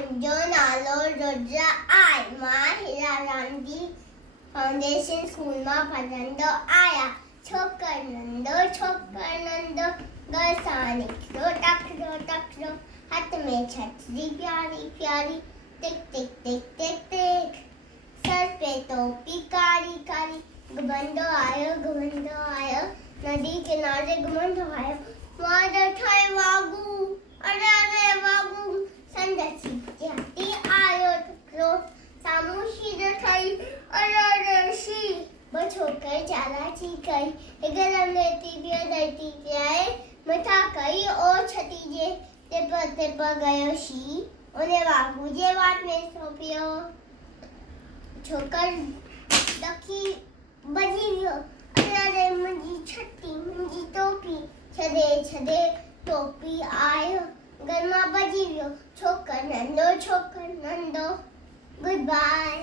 मुंहिंजो नालो रुद्र आहे। मां हीरा रांदी फाउंडेशन स्कूल मां पढ़ंदो आहियां। छोकर नंढो घर सां निकितो टकरो हथ में छतरी प्यारी प्यारी टिक टिक टिक टिक टिक सर पे टोपी कारी कारी घुमंदो आयो नदी किनारे घुमंदो आयो मां ठाहे वागू अरे वागू संदसी जाती आयो टकरो सामू शीर ठाही अरे शी छोकर चालाची कई गरम लेती पियो धरती पे आए मथा कई ओ छती जे तिप गयो शी उन्हें वागू जे वाट में सोपियो छोकर दखी बजी वियो अरे मुंहिंजी छती मुंहिंजी टोपी छदे टोपी आयो घर मां बजी वियो छोकर नंढो गुड बाय।